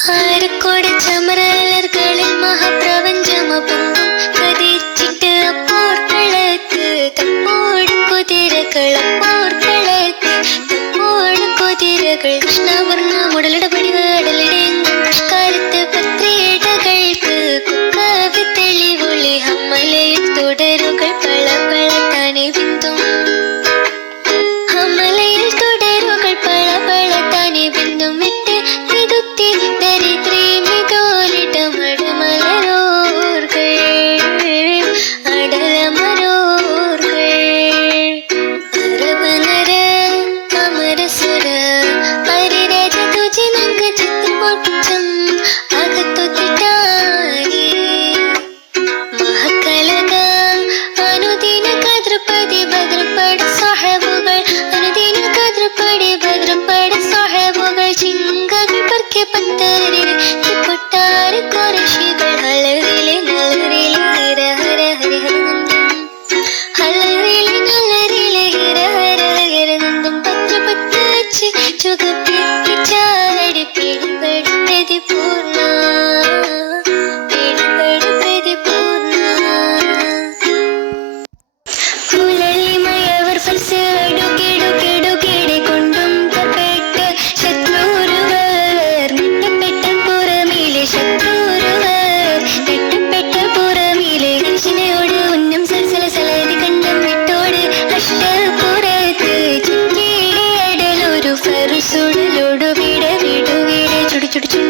ആരക്കോട് ചമരലർകളിൽ മഹാപ്രപഞ്ചമൊപ്പം കതിച്ചിട്ട് അപ്പോർക്കളത്ത് തപ്പോട് കുതിരകൾ അപ്പോർക്കളത്ത് തപ്പോട് കുതിരകൾ കൃഷ്ണവർണ്ണ മുടലിടപടിവ് അടലിടെങ്കും പുഷ്കാരത്ത് പത്രിയിടകൾക്ക് കുക്കാവി തെളിവുള്ളി ഹമ്മലയിൽ തുടരുകൾ പള പള താനെ ബിന്ദും ഹമ്മലയിൽ തുടരുകൾ പള പള താനെ ബിന്ദും വിട്ട് വിതുത്തി ദരിദ്രീ മിതോലിടമടമലരോർകൾ അടലമരോർകൾ അരവനര അമരസുര പരിരജ തുജിനങ്ക ചിത്രപൊട്ടം അകത്തൊത്തിട്ടായി മഹക്കലക അനുദിന കദ്രപതി ഭദ്രപട സാഹബുകൾ അനുദിന കദ്രപടി ഭദ്രപട സാഹബുകൾ ചിങ്കകൾ പർക്കെ പത്തരിൽ പൊട്ടാര കുറശികൾ ഹലറിലെ നല്ലറിലെ ഹിര ഹര ഹരി ഹരനന്ദം ഹലറിലെ നല്ലറിലെ ഹിര ഹര ഹരനന്ദം പത്ര പത്ത് വെച്ച് ചുകപ്പിച്ച് ചാടി പിടിപെടി പ്രതിപൂർണ പിടിപെടി പ്രതിപൂർണ കുലളിമയവർ ഫൽസടുകിടുകിടുകിടെ കൊണ്ടും തപ്പെട്ട് ശത്രുരുവർ നെട്ടപ്പെട്ട പുറമിലെ ശത്രുരുവർ നെട്ടപ്പെട്ട പുറമിലെ കൃഷ്ണയോട് ഉന്നം സൽസല സലതി കണ്ടം വിട്ടോട് അഷ്ടപുറത്ത് ചുറ്റിയുടെ അടലൊരു ഫറുസുടലോടു വിട വിടു വിട ചുടി ചുടി ചുടി